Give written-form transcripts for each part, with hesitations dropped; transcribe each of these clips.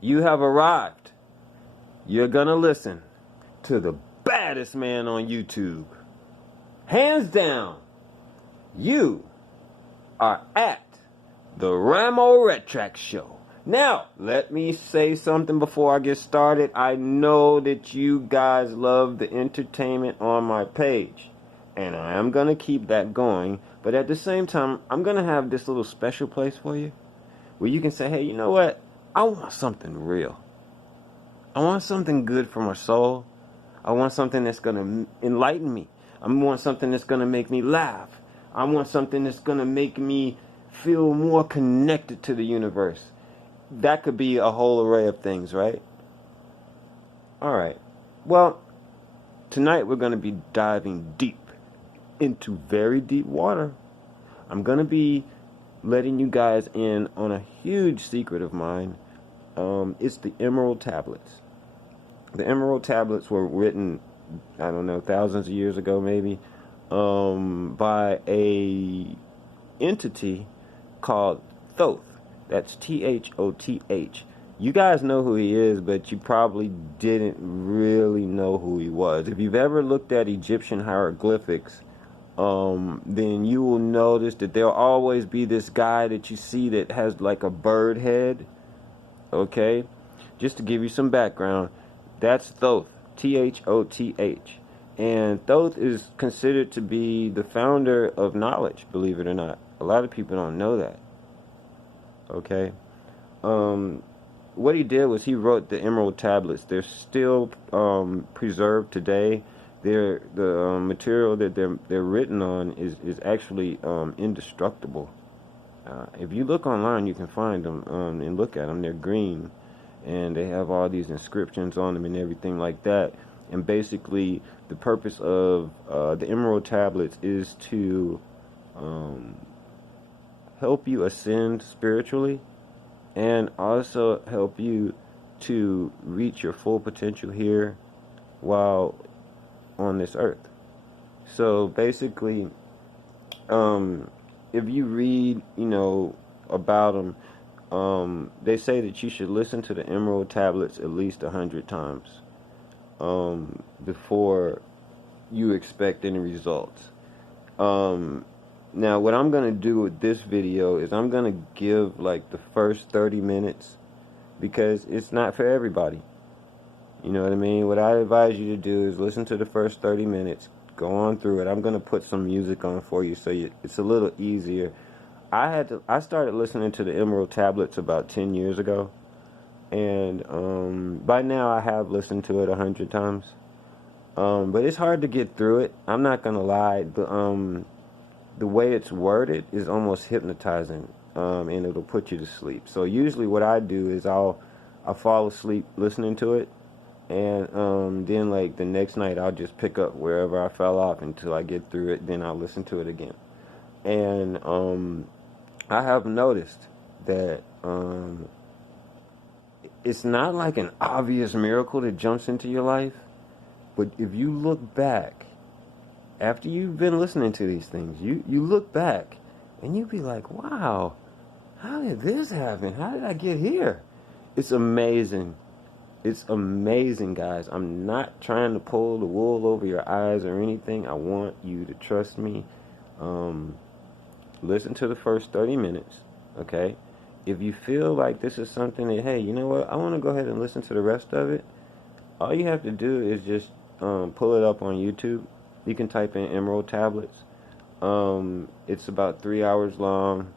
You have arrived. You're gonna listen to the baddest man on YouTube. Hands down, you are at the RAMO RETRAC show. Now, let me say something before I get started. I know that you guys love the entertainment on my page, and I am going to keep that going. But at the same time, I'm going to have this little special place for you where you can say, hey, you know what? I want something real. I want something good for my soul. I want something that's going to enlighten me. I want something that's going to make me laugh. I want something that's going to make me feel more connected to the universe. That could be a whole array of things, right? All right. Well, tonight we're going to be diving deep into very deep water. I'm going to be letting you guys in on a huge secret of mine. It's the Emerald Tablets. The Emerald Tablets were written, I don't know, thousands of years ago maybe, by a entity called Thoth. That's Thoth. You guys know who he is, but you probably didn't really know who he was. If you've ever looked at Egyptian hieroglyphics, then you will notice that there'll always be this guy that you see that has like a bird head. Okay? Just to give you some background, that's Thoth. Thoth. And Thoth is considered to be the founder of knowledge, believe it or not. A lot of people don't know that. Okay? What he did was he wrote the Emerald Tablets. They're still preserved today. The material that they're written on is actually indestructible. If you look online, you can find them and look at them. They're green, and they have all these inscriptions on them and everything like that. And basically, the purpose of the Emerald Tablets is to help you ascend spiritually, and also help you to reach your full potential here while on this earth. So basically, if you read, about them, they say that you should listen to the Emerald Tablets at least 100 times before you expect any results. Now, what I'm going to do with this video is I'm going to give like the first 30 minutes because it's not for everybody. You know what I mean? What I advise you to do is listen to the first 30 minutes, go on through it. I'm going to put some music on for you so it's a little easier. I started listening to the Emerald Tablets about 10 years ago, and by now I have listened to it 100 times. But it's hard to get through it. I'm not going to lie. The way it's worded is almost hypnotizing, and it'll put you to sleep. So usually what I do is I'll fall asleep listening to it, and then like the next night I'll just pick up wherever I fell off until I get through it. Then I'll listen to it again. And I have noticed that it's not like an obvious miracle that jumps into your life, but if you look back after you've been listening to these things, you look back and you be like, wow, how did this happen? How did I get here? It's amazing. It's amazing, guys. I'm not trying to pull the wool over your eyes or anything. I want you to trust me. Listen to the first 30 minutes, okay? If you feel like this is something that, hey, you know what, I want to go ahead and listen to the rest of it, all you have to do is just pull it up on YouTube. You can type in Emerald Tablets. It's about 3 hours long,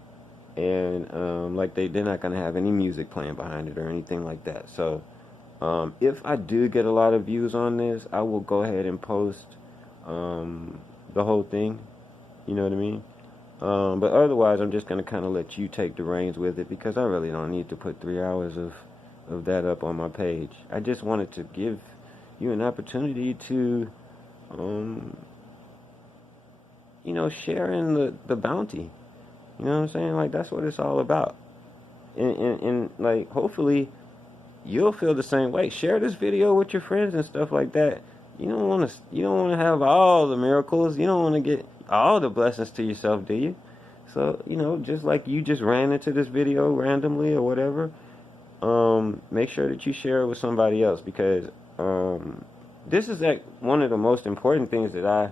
and like they're not going to have any music playing behind it or anything like that. So if I do get a lot of views on this, I will go ahead and post the whole thing. You know what I mean? But otherwise, I'm just going to kind of let you take the reins with it, because I really don't need to put 3 hours of that up on my page. I just wanted to give you an opportunity to share in the bounty. You know what I'm saying? Like, that's what it's all about. And like, hopefully you'll feel the same way. Share this video with your friends and stuff like that. You don't want to have all the miracles. You don't want to get all the blessings to yourself, do you? So, just like you just ran into this video randomly or whatever, make sure that you share it with somebody else, because this is like one of the most important things that I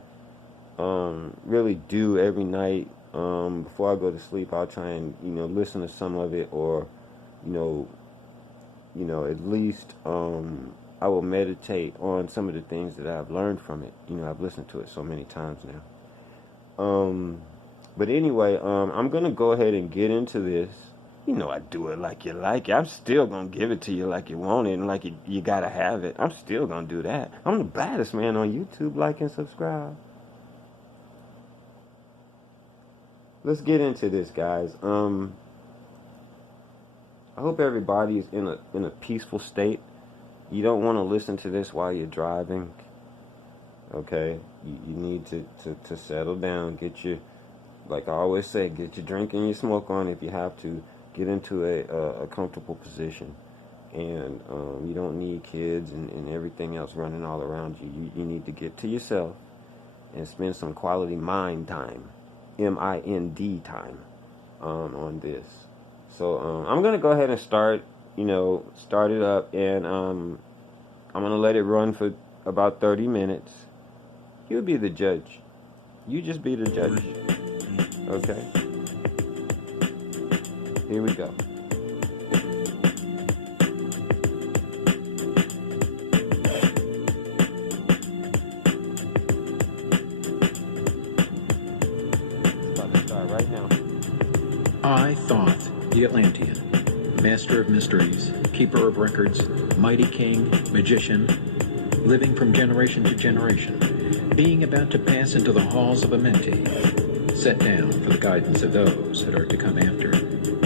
really do every night. Before I go to sleep, I'll try and listen to some of it, or at least I will meditate on some of the things that I've learned from it. I've listened to it so many times now. But anyway, I'm gonna go ahead and get into this. I do it like you like it. I'm still gonna give it to you like you want it and like you gotta have it. I'm still gonna do that. I'm the baddest man on YouTube. Like and subscribe. Let's get into this, guys. I hope everybody is in a peaceful state. You don't want to listen to this while you're driving. Okay, you need to settle down. Get your, like I always say, get your drink and your smoke on if you have to. Get into a comfortable position, and you don't need kids and everything else running all around you. You need to get to yourself and spend some quality mind time, M-I-N-D time, on this. So I'm gonna go ahead and start it up, and I'm gonna let it run for about 30 minutes. You be the judge. You just be the judge. Okay? Here we go. It's about to start right now. I thought the Atlantean, master of mysteries, keeper of records, mighty king, magician, living from generation to generation, being about to pass into the halls of Amenti, set down for the guidance of those that are to come after,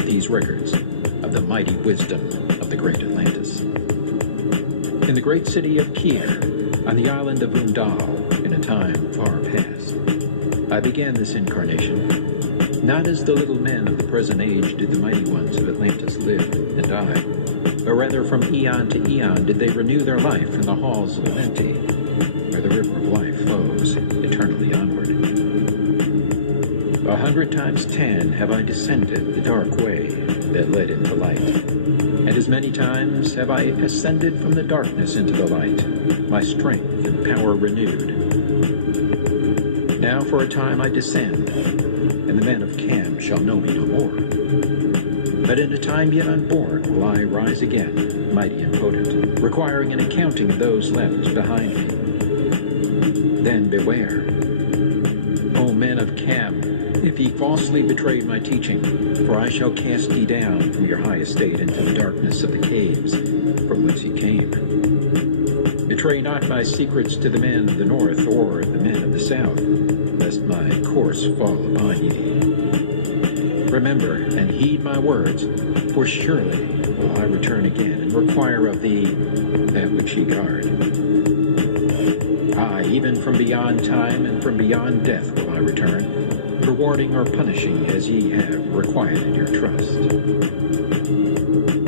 these records of the mighty wisdom of the great Atlantis. In the great city of Kier, on the island of Undal, in a time far past, I began this incarnation, not as the little men of the present age did the mighty ones of Atlantis live and die, but rather from eon to eon did they renew their life in the halls of Amenti, where the river of life flows eternally onward. 100 times 10 have I descended the dark way that led into light, and as many times have I ascended from the darkness into the light, my strength and power renewed. Now for a time I descend, and the men of Cam shall know me no more. But in a time yet unborn will I rise again, mighty and potent, requiring an accounting of those left behind me. Then beware, O men of Cam, if ye falsely betrayed my teaching, for I shall cast ye down from your high estate into the darkness of the caves from whence ye came. Betray not my secrets to the men of the north or the men of the south, lest my course fall upon ye. Remember and heed my words, for surely will I return again and require of thee that which ye guard. Aye, even from beyond time and from beyond death will I return, rewarding or punishing as ye have requited your trust.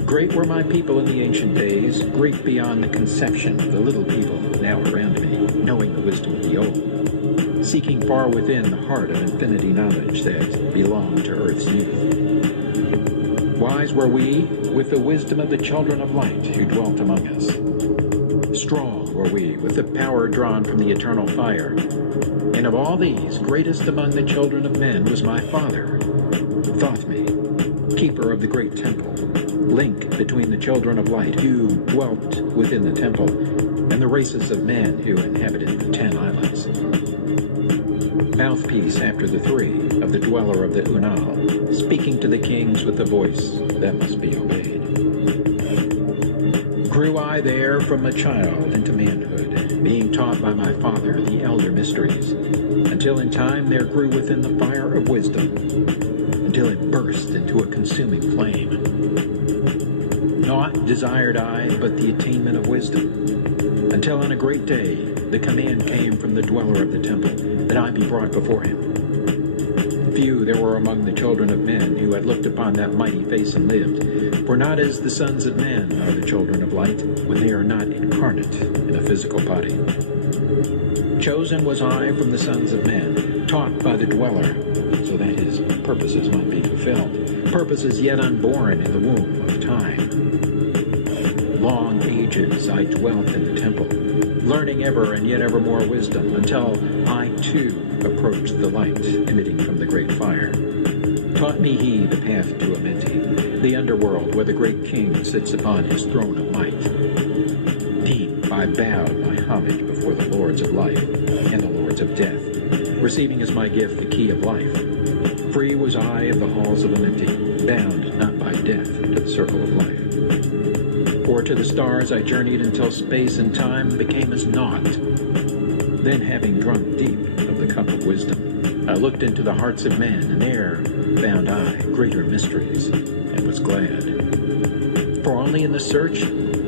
Great were my people in the ancient days, great beyond the conception of the little people now around me, knowing the wisdom of the old, seeking far within the heart of infinity knowledge that belonged to earth's youth. Wise were we with the wisdom of the children of light who dwelt among us. Strong were we with the power drawn from the eternal fire. And of all these, greatest among the children of men was my father, Thothme, keeper of the great temple, link between the children of light who dwelt within the temple and the races of men who inhabited the 10 islands. Mouthpiece after the 3 of the dweller of the Unal, speaking to the kings with a voice that must be obeyed. Grew I there from a child into manhood, being taught by my father the elder mysteries, until in time there grew within the fire of wisdom, until it burst into a consuming flame. Naught desired I but the attainment of wisdom, until on a great day the command came from the dweller of the temple that I be brought before him. Few there were among the children of men who had looked upon that mighty face and lived, for not as the sons of men are the children of light when they are not incarnate in a physical body. Chosen was I from the sons of men, taught by the dweller, so that his purposes might be fulfilled, purposes yet unborn in the womb of time. long ages I dwelt in the temple, learning ever and yet ever more wisdom, until I too approached the light emitting from the great fire. Taught me he the path to Amenti, the underworld where the great king sits upon his throne of might. Deep I bowed my homage before the lords of life and the lords of death, receiving as my gift the key of life. Free was I of the halls of Amenti, bound not by death to the circle of life. For to the stars I journeyed until space and time became as naught. Then, having drunk deep of the cup of wisdom, I looked into the hearts of men, and there found I greater mysteries, and was glad. For only in the search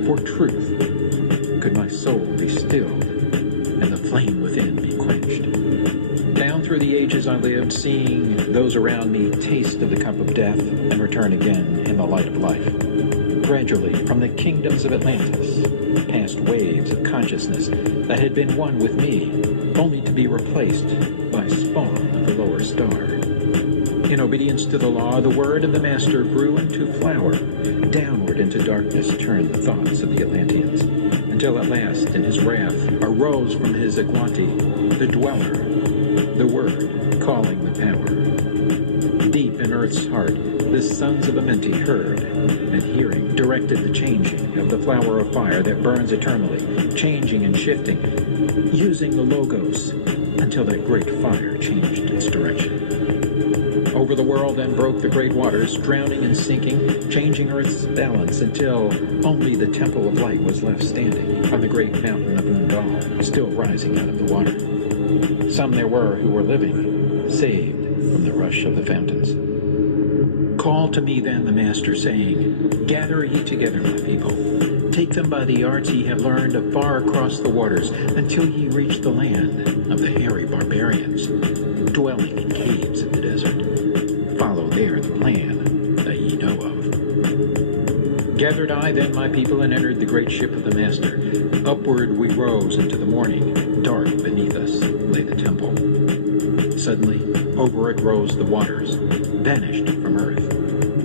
for truth could my soul be stilled, and the flame within be quenched. Down through the ages I lived, seeing those around me taste of the cup of death, and return again in the light of life. Gradually, from the kingdoms of Atlantis, past waves of consciousness that had been one with me, only to be replaced by spawn of the lower star. In obedience to the law, the word of the Master grew into flower. Downward into darkness turned the thoughts of the Atlanteans, until at last, in his wrath, arose from his Agwanti the dweller, the word calling the power. Deep in earth's heart, the sons of Amenti heard, and hearing, directed the changing of the flower of fire that burns eternally, changing and shifting, using the Logos, until that great fire changed its direction. Over the world then broke the great waters, drowning and sinking, changing earth's balance, until only the temple of light was left standing on the great mountain of Undal, still rising out of the water. Some there were who were living, saved from the rush of the fountains. Called to me then the Master, saying, Gather ye together, my people. Take them by the arts ye have learned afar across the waters, until ye reach the land of the hairy barbarians, dwelling in caves of the desert. Follow there the plan that ye know of. Gathered I then my people, and entered the great ship of the Master. Upward we rose into the morning. Dark beneath us lay the temple. Suddenly, over it rose the waters, vanished from earth,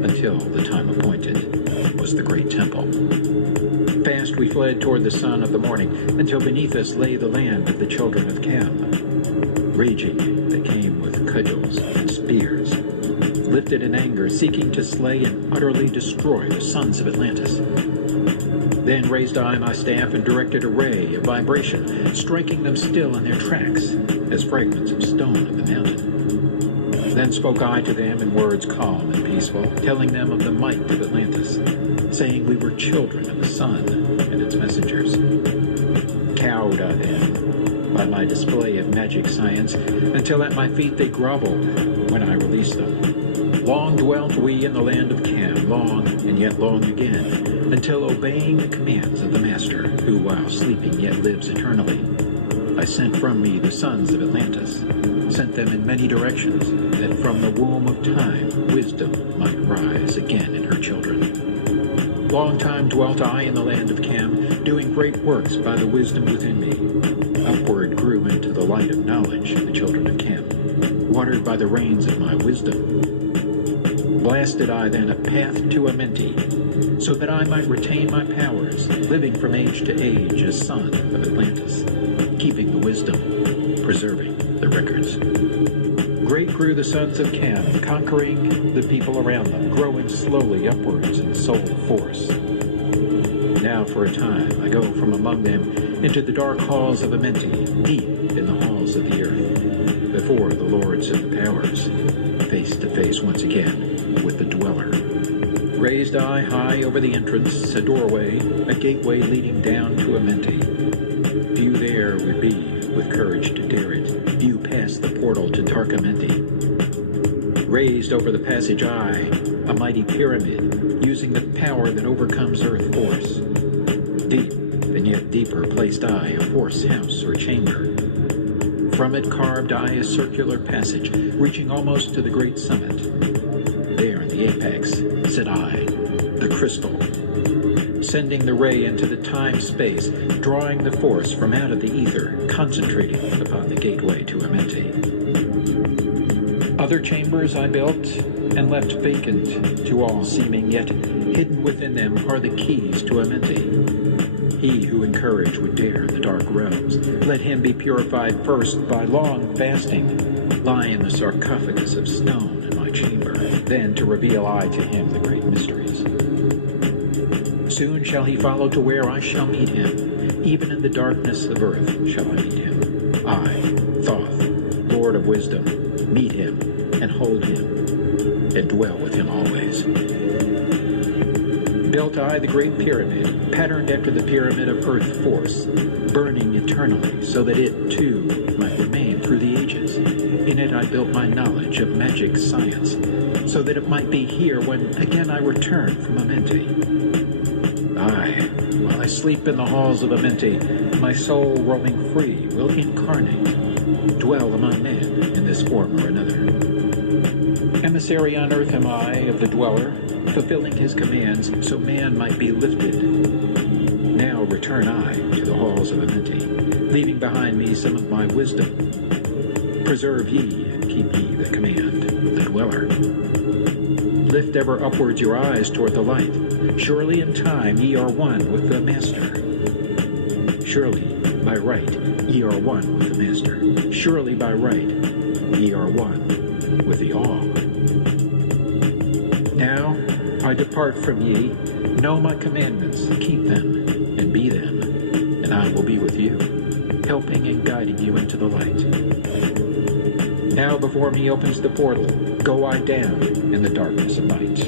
until the time appointed was the great temple. Fast we fled toward the sun of the morning, until beneath us lay the land of the children of Cam. Raging, they came with cudgels and spears, lifted in anger, seeking to slay and utterly destroy the sons of Atlantis. Then raised I my staff and directed a ray of vibration, striking them still in their tracks, as fragments of stone of the mountain. Then spoke I to them in words calm and peaceful, telling them of the might of Atlantis, saying we were children of the sun and its messengers. Cowed I then by my display of magic science, until at my feet they groveled when I released them. Long dwelt we in the land of Cam, long and yet long again, until obeying the commands of the Master, who while sleeping yet lives eternally, I sent from me the sons of Atlantis, sent them in many directions, that from the womb of time wisdom might rise again in her children. Long time dwelt I in the land of Cam, doing great works by the wisdom within me. Upward grew into the light of knowledge the children of Cam, watered by the rains of my wisdom. Blasted I then a path to Amenti, so that I might retain my powers, living from age to age as son of Atlantis, keeping the wisdom, preserving the records. Great grew the sons of Cam, conquering the people around them, growing slowly upwards in soul force. Now for a time I go from among them into the dark halls of Amenti, deep in the halls of the earth, before the lords of the powers, face to face once again with the dweller. Raised I high over the entrance, a doorway, a gateway leading down to Amenti. Few there would be with courage to dare it, few past the portal to dark Amenti. Raised over the passage I, a mighty pyramid, using the power that overcomes earth force. Deep and yet deeper placed I a force house or chamber. From it carved I a circular passage, reaching almost to the great summit. There in the apex sit I, the crystal, sending the ray into the time-space, drawing the force from out of the ether, concentrating it upon the gateway to Amenti. Other chambers I built and left vacant to all seeming, yet hidden within them are the keys to Amenti. He who in courage would dare the dark realms, let him be purified first by long fasting, lie in the sarcophagus of stone in my chamber, then to reveal I to him the great mysteries. Soon shall he follow to where I shall meet him, even in the darkness of earth shall I meet him. I, Thoth, Lord of wisdom, meet him and hold him and dwell with him always. Built I the great pyramid, patterned after the pyramid of earth force, burning eternally, so that it, too, might remain through the ages. In it I built my knowledge of magic science, so that it might be here when again I return from Amenti. Aye, while I sleep in the halls of Amenti, my soul roaming free will incarnate, dwell among men in this form or another. Emissary on earth am I of the dweller, fulfilling his commands so man might be lifted. Now return I to the halls of Amenti, leaving behind me some of my wisdom. Preserve ye and keep ye the command of the dweller. Lift ever upwards your eyes toward the light. Surely in time ye are one with the Master. Surely by right ye are one with the Master. Surely by right ye are one with the All. Now I depart from ye. Know my commandments, keep them, and be them, and I will be with you, helping and guiding you into the light. Now before me opens the portal. Go I down in the darkness of night.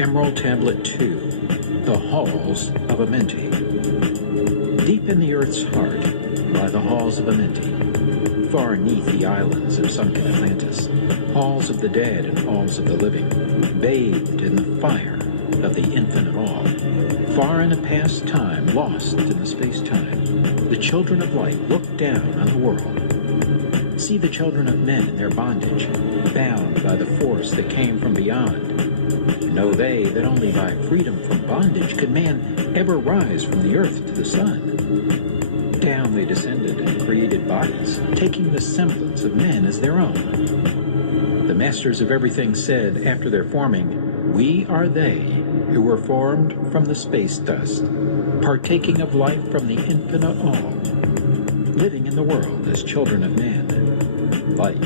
Emerald Tablet 2, The Halls of Amenti. Deep in the earth's heart lie the halls of Amenti, far neath the islands of sunken Atlantis, halls of the dead and halls of the living, bathed in the fire of the infinite all. Far in a past time, lost in the space-time, the children of light look down on the world. See the children of men in their bondage, bound by the force that came from beyond. Know they that only by freedom from bondage could man ever rise from the earth to the sun. Down they descended and created bodies, taking the semblance of men as their own. The masters of everything said after their forming, "We are they who were formed from the space dust, partaking of life from the infinite all, living in the world as children of man, like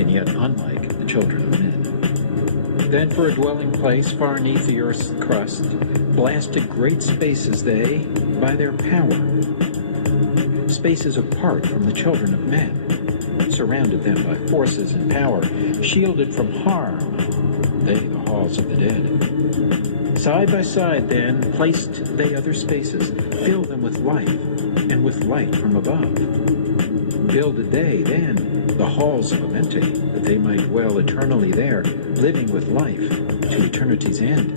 and yet unlike the children of men. Then for a dwelling place far neath the earth's crust, blasted great spaces they by their power, spaces apart from the children of men, surrounded them by forces and power, shielded from harm, they the halls of the dead. Side by side then placed they other spaces, filled them with life and with light from above. Builded they then the halls of Amenti, that they might dwell eternally there, living with life to eternity's end.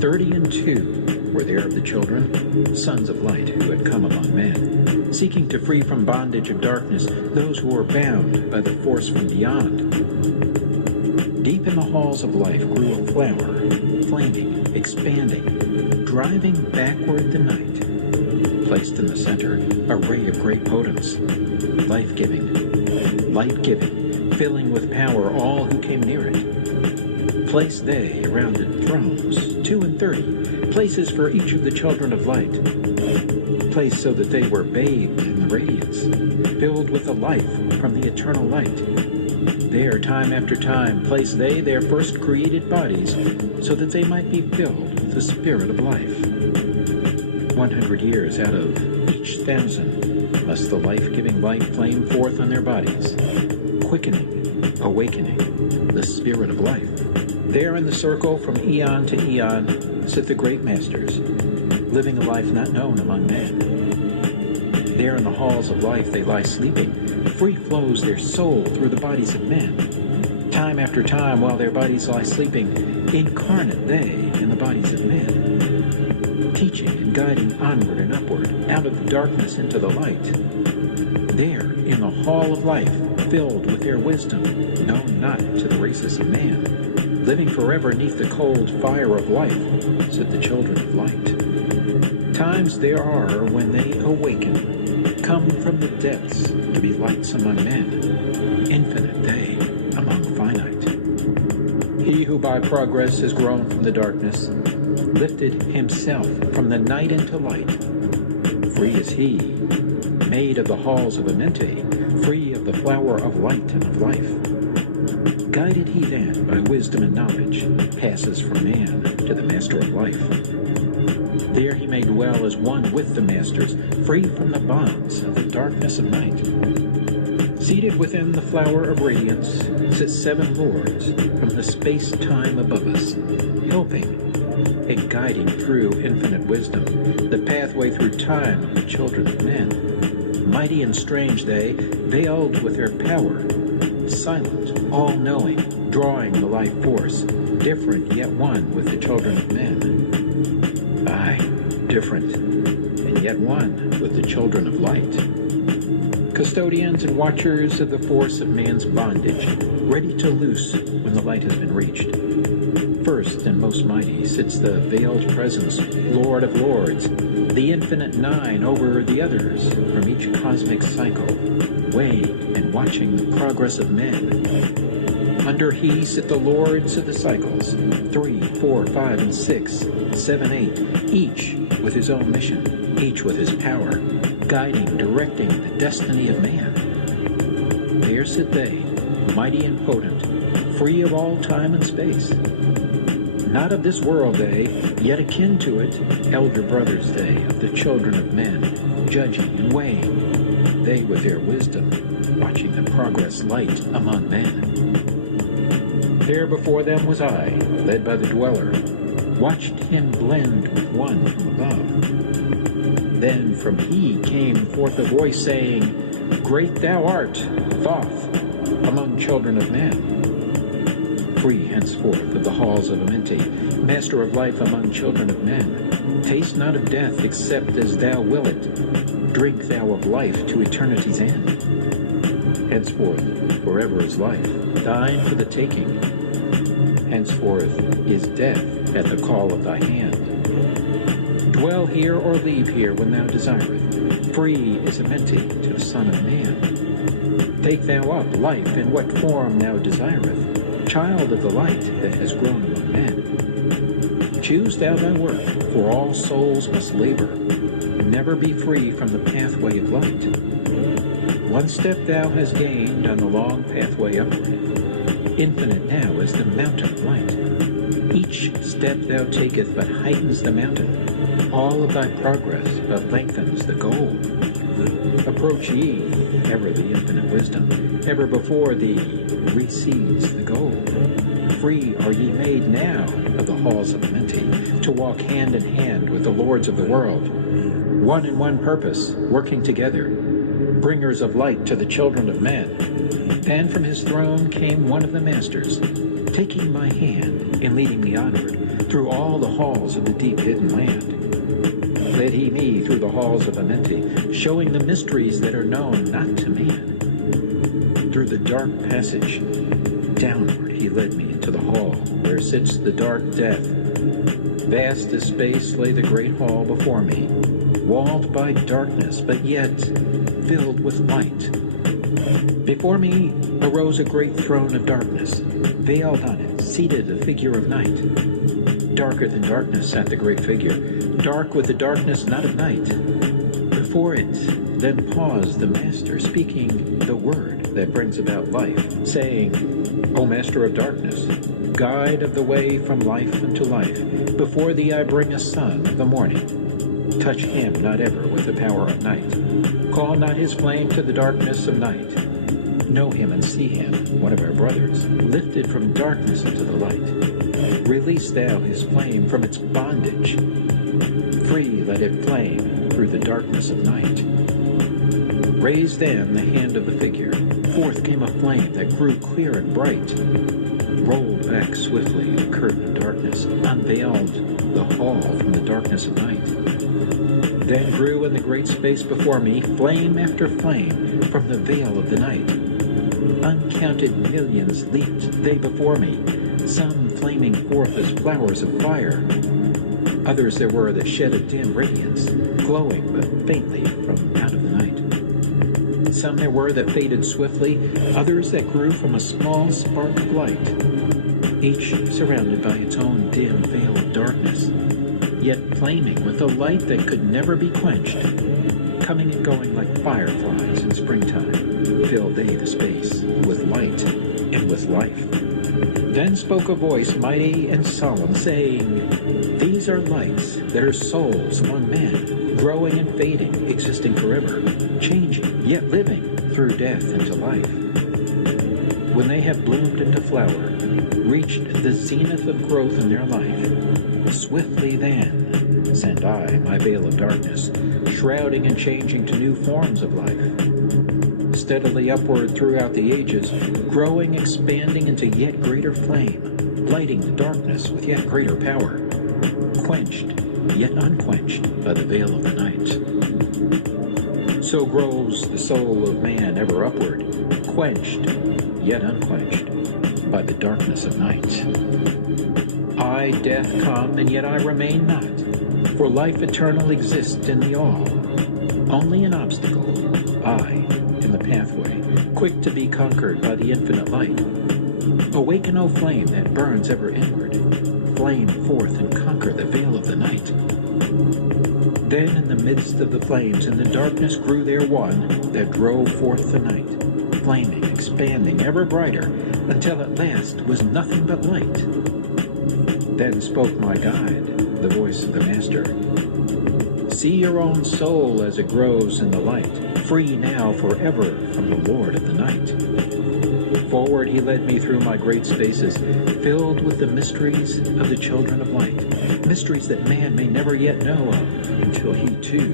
32 were there of the children, sons of light, who had come among men, seeking to free from bondage of darkness those who were bound by the force from beyond. Deep in the halls of life grew a flower, flaming, expanding, driving backward the night. Placed in the center, a ray of great potence, life-giving, light-giving, filling with power all who came near it. Placed they around it thrones, 32, places for each of the children of light. Placed so that they were bathed in the radiance, filled with the life from the eternal light. There, time after time, placed they their first created bodies, so that they might be filled with the spirit of life. 100 years out of each 1,000 must the life-giving light flame forth on their bodies, quickening, awakening the spirit of life. There in the circle from eon to eon sit the great masters, living a life not known among men. There in the halls of life they lie sleeping, free flows their soul through the bodies of men. Time after time, while their bodies lie sleeping, incarnate they in the bodies of men, teaching and guiding onward and upward, out of the darkness into the light. There, in the hall of life, filled with their wisdom, known not to the races of man, living forever neath the cold fire of life, sit the children of light. Times there are when they awaken, come from the depths to be lights among men, infinite they among finite. He who by progress has grown from the darkness, lifted himself from the night into light. Free is he, made of the halls of Amenti, free of the flower of light and of life. Guided he then by wisdom and knowledge, passes from man to the master of life. There he may dwell as one with the masters, free from the bonds of the darkness of night. Seated within the flower of radiance sit 7 lords from the space-time above us, helping and guiding through infinite wisdom the pathway through time of the children of men. Mighty and strange they, veiled with their power, silent, all-knowing, drawing the life force, different yet one with the children of men. Aye, different, and yet one with the children of light. Custodians and watchers of the force of man's bondage, ready to loose when the light has been reached. First and most mighty sits the veiled presence, Lord of Lords, the infinite 9 over the others from each cosmic cycle, weighing and watching the progress of men. Under he sit the lords of the cycles, 3, 4, 5, and 6, 7, 8, each with his own mission, each with his power, guiding, directing the destiny of man. There sit they, mighty and potent, free of all time and space. Not of this world they, yet akin to it, elder brothers they, of the children of men, judging and weighing, they with their wisdom, watching the progress light among men. There before them was I, led by the dweller, watched him blend with one from above. Then from he came forth a voice saying, Great thou art, Thoth, among children of men. Free henceforth of the halls of Amenti, master of life among children of men. Taste not of death except as thou will it. Drink thou of life to eternity's end. Henceforth forever is life, thine for the taking. Henceforth is death at the call of thy hand. Dwell here or leave here when thou desireth. Free is Amenti to the Son of Man. Take thou up life in what form thou desireth. Child of the light that has grown among men. Choose thou thy work, for all souls must labor, and never be free from the pathway of light. One step thou hast gained on the long pathway upward. Infinite now is the mountain of light. Each step thou taketh but heightens the mountain. All of thy progress but lengthens the goal. Approach ye, ever the infinite wisdom, ever before thee recedes the goal. Free are ye made now of the halls of Amenti, to walk hand in hand with the lords of the world, one in one purpose, working together, bringers of light to the children of men. Then from his throne came one of the masters, taking my hand and leading me onward through all the halls of the deep hidden land. Led he me through the halls of Amenti, showing the mysteries that are known not to man. Through the dark passage, downward he led me into the hall, where sits the dark death. Vast as space lay the great hall before me, walled by darkness, but yet filled with light. Before me arose a great throne of darkness. Veiled on it, seated a figure of night. Darker than darkness sat the great figure, dark with the darkness not of night. Before it then paused the Master, speaking the word that brings about life, saying, O Master of darkness, guide of the way from life unto life, before thee I bring a son of the morning. Touch him not ever with the power of night. Call not his flame to the darkness of night. Know him and see him, one of our brothers, lifted from darkness into the light. Release thou his flame from its bondage. Free let it flame through the darkness of night. Raise then the hand of the figure. Forth came a flame that grew clear and bright. Rolled back swiftly the curtain of darkness, unveiled the hall from the darkness of night. Then grew in the great space before me flame after flame from the veil of the night. Uncounted millions leaped they before me, some flaming forth as flowers of fire. Others there were that shed a dim radiance, glowing but faintly from out of the night. Some there were that faded swiftly, others that grew from a small spark of light, each surrounded by its own dim veil of darkness, yet flaming with a light that could never be quenched. Coming and going like fireflies in springtime, filled they the space with light and with life. Then spoke a voice mighty and solemn, saying, These are lights that are souls among men, growing and fading, existing forever, changing, yet living through death into life. When they have bloomed into flower, reached the zenith of growth in their life, swiftly then send I my veil of darkness, shrouding and changing to new forms of life, steadily upward throughout the ages, growing, expanding into yet greater flame, lighting the darkness with yet greater power, quenched, yet unquenched by the veil of the night. So grows the soul of man ever upward, quenched, yet unquenched by the darkness of night. I, death, come, and yet I remain not, for life eternal exists in the all. Only an obstacle, I, in the pathway, quick to be conquered by the infinite light. Awaken, O flame that burns ever inward, flame forth and conquer the veil of the night. Then in the midst of the flames in the darkness grew there one that drove forth the night, flaming, expanding, ever brighter, until at last was nothing but light. Then spoke my guide, the voice of the Master. See your own soul as it grows in the light, free now forever from the Lord of the night. Forward he led me through my great spaces, filled with the mysteries of the children of light, mysteries that man may never yet know of, until he too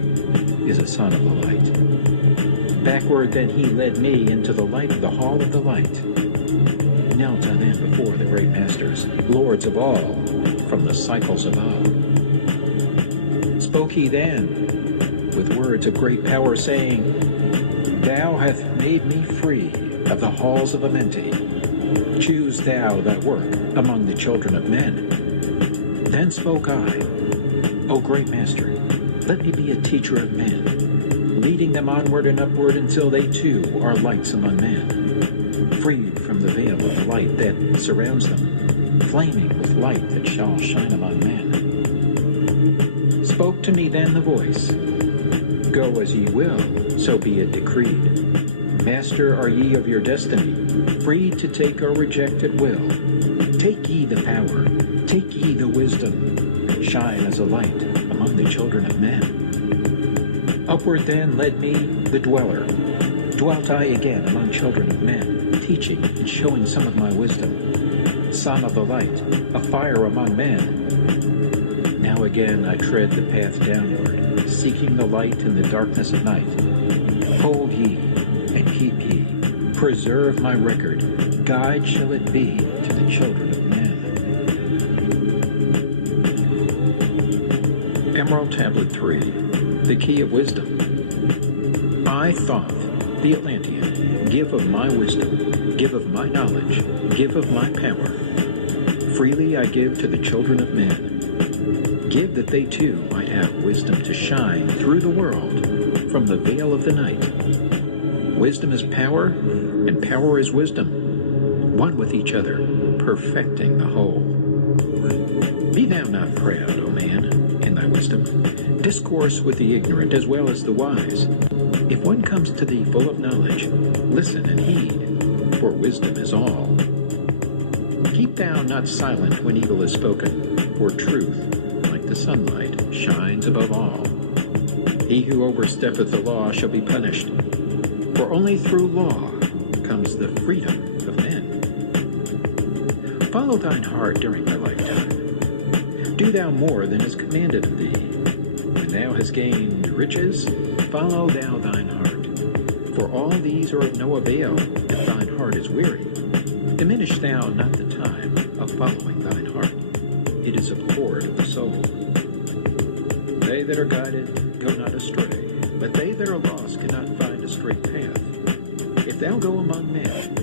is a son of the light. Backward then he led me into the light of the hall of the light. Knelt I then before the great masters, lords of all, from the cycles above. Spoke he then with words of great power, saying, Thou hast made me free of the halls of Amenti. Choose thou thy work among the children of men. Then spoke I, O great master, let me be a teacher of men, leading them onward and upward until they too are lights among men, freed from the veil of the light that surrounds them, flaming with light that shall shine among men. Spoke to me then the voice, Go as ye will, so be it decreed. Master are ye of your destiny, free to take or reject at will. Take ye the power, take ye the wisdom, shine as a light among the children of men. Upward then led me the dweller. Dwelt I again among children of men, teaching and showing some of my wisdom. Son of the light, a fire among men. Now again I tread the path downward, seeking the light in the darkness of night. Hold ye, and keep ye, preserve my record, guide shall it be to the children of men. Emerald Tablet 3, the Key of Wisdom. I, Thoth, the Atlantean, give of my wisdom, give of my knowledge, give of my power. Freely I give to the children of men. Give that they too might have wisdom to shine through the world from the veil of the night. Wisdom is power, and power is wisdom, one with each other, perfecting the whole. Be thou not proud, O man, in thy wisdom. Discourse with the ignorant as well as the wise. If one comes to thee full of knowledge, listen and heed, for wisdom is all. Keep thou not silent when evil is spoken, for truth, like the sunlight, shines above all. He who oversteppeth the law shall be punished, for only through law comes the freedom of men. Follow thine heart during thy lifetime. Do thou more than is commanded of thee. When thou hast gained riches, follow thou thine heart. For all these are of no avail if thine heart is weary. Diminish thou not the time of following thine heart. It is a cord of the soul. They that are guided go not astray, but they that are lost cannot find a straight path. If thou go among men,